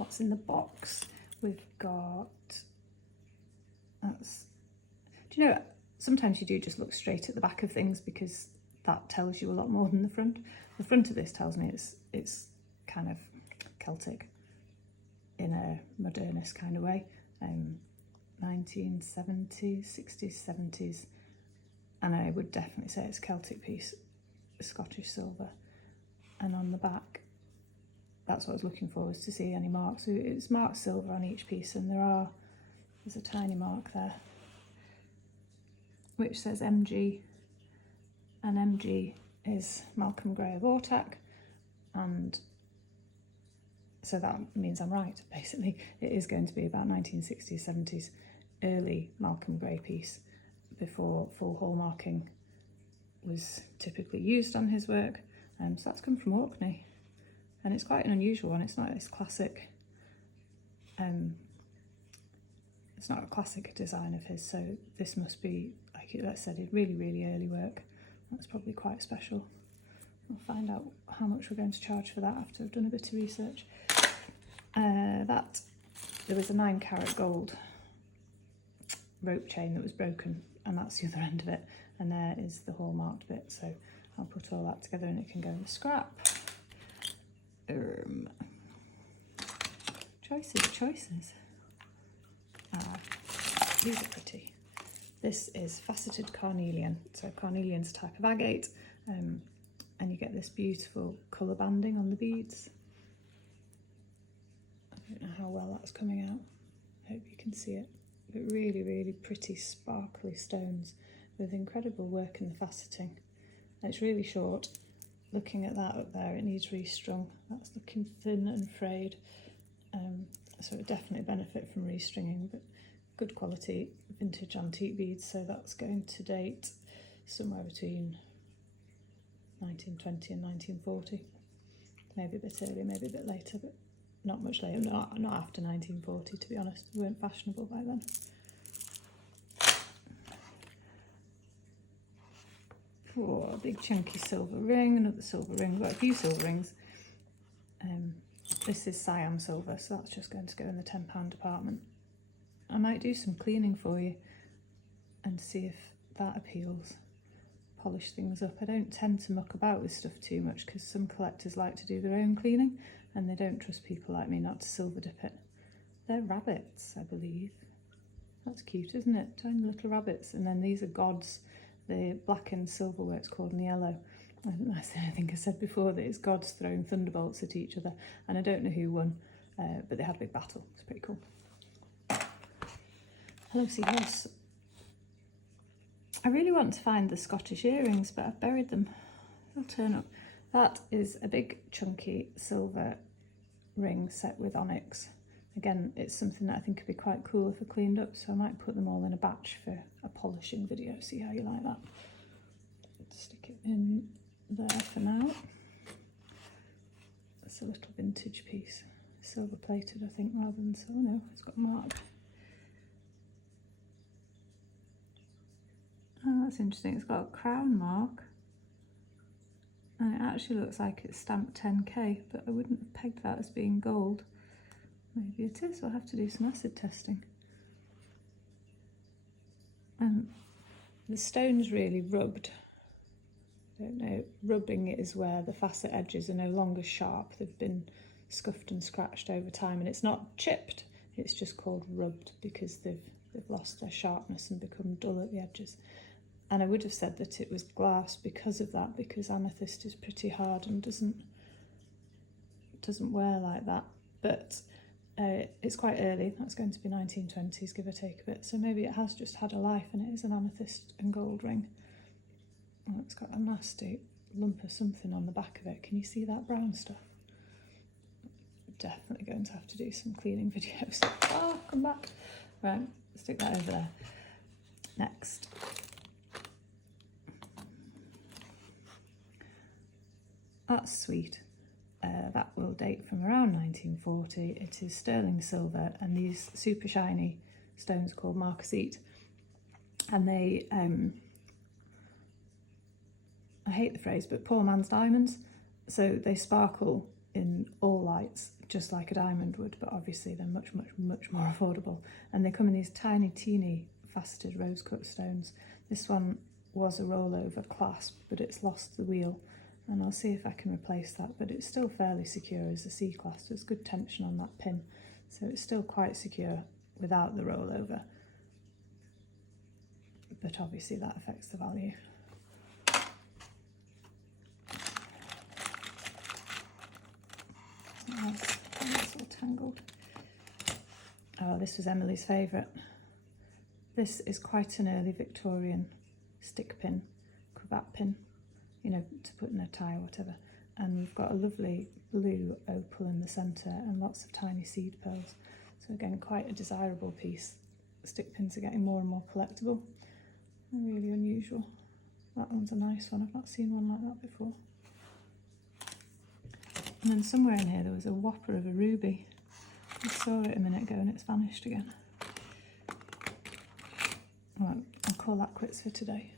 what's in the box. We've got, do you know, sometimes you do just look straight at the back of things because that tells you a lot more than the front. The front of this tells me it's kind of Celtic in a modernist kind of way. 1970s, 60s, 70s, and I would definitely say it's a Celtic piece, Scottish silver. And on the back, that's what I was looking for, was to see any marks. So it's marked silver on each piece, and there's a tiny mark there which says MG, and MG is Malcolm Gray of Ortac, and so that means I'm right, basically. It is going to be about 1960s, 70s, early Malcolm Gray piece, before full hallmarking was typically used on his work. So that's come from Orkney, and it's quite an unusual one. It's not this classic, it's not a classic design of his, so this must be, like I said, really, really early work. That's probably quite special. We'll find out how much we're going to charge for that after I've done a bit of research. There was a 9-carat gold rope chain that was broken, and that's the other end of it, and there is the hallmarked bit, so I'll put all that together and it can go in the scrap. Choices. These are pretty. This is faceted carnelian. So carnelian's a type of agate, and you get this beautiful colour banding on the beads. I don't know how well that's coming out. I hope you can see it. But really, really pretty sparkly stones with incredible work in the faceting. And it's really short. Looking at that up there, it needs restrung. That's looking thin and frayed. So it would definitely benefit from restringing, but good quality vintage antique beads, so that's going to date somewhere between 1920 and 1940. Maybe a bit earlier, maybe a bit later, but not much later. Not after 1940, to be honest. They weren't fashionable by then. Oh, a big chunky silver ring, another silver ring. We've got a few silver rings. This is Siam silver, so that's just going to go in the £10 department. I might do some cleaning for you and see if that appeals. Polish things up. I don't tend to muck about with stuff too much because some collectors like to do their own cleaning and they don't trust people like me not to silver dip it. They're rabbits, I believe. That's cute, isn't it? Tiny little rabbits. And then these are gods. The black and silver work's called Niello. I think I said before that it's gods throwing thunderbolts at each other, and I don't know who won, but they had a big battle. It's pretty cool. Hello, seahorse. I really want to find the Scottish earrings, but I've buried them. They'll turn up. That is a big chunky silver ring set with onyx. Again, it's something that I think could be quite cool if I cleaned up, so I might put them all in a batch for a polishing video. See how you like that. Stick it in there for now. It's a little vintage piece. Silver plated, I think, rather than silver. No, it's got a mark. Oh, that's interesting. It's got a crown mark. And it actually looks like it's stamped 10k, but I wouldn't have pegged that as being gold. Maybe it is. I'll have to do some acid testing. The stone's really rubbed. I don't know, rubbing it is where the facet edges are no longer sharp. They've been scuffed and scratched over time, and it's not chipped. It's just called rubbed because they've lost their sharpness and become dull at the edges. And I would have said that it was glass because of that, because amethyst is pretty hard and doesn't wear like that. But it's quite early. That's going to be 1920s, give or take a bit. So maybe it has just had a life, and it is an amethyst and gold ring. Oh, it's got a nasty lump of something on the back of it. Can you see that brown stuff? Definitely going to have to do some cleaning videos. Oh, come back. Right, stick that over there. Next. That's sweet. That will date from around 1940. It is sterling silver, and these super shiny stones are called marcasite. And they, I hate the phrase, but poor man's diamonds. So they sparkle in all lights, just like a diamond would, but obviously they're much, much, much more affordable. And they come in these tiny, teeny faceted rose cut stones. This one was a rollover clasp, but it's lost the wheel, and I'll see if I can replace that, but it's still fairly secure as a C-clasp. There's good tension on that pin, so it's still quite secure without the rollover, but obviously that affects the value. That's all tangled. Oh, this was Emily's favourite. This is quite an early Victorian stick pin, cravat pin, you know, to put in a tie or whatever. And we've got a lovely blue opal in the centre and lots of tiny seed pearls. So again, quite a desirable piece. Stick pins are getting more and more collectible and really unusual. That one's a nice one. I've not seen one like that before. And then somewhere in here there was a whopper of a ruby. I saw it a minute ago and it's vanished again. Right, I'll call that quits for today.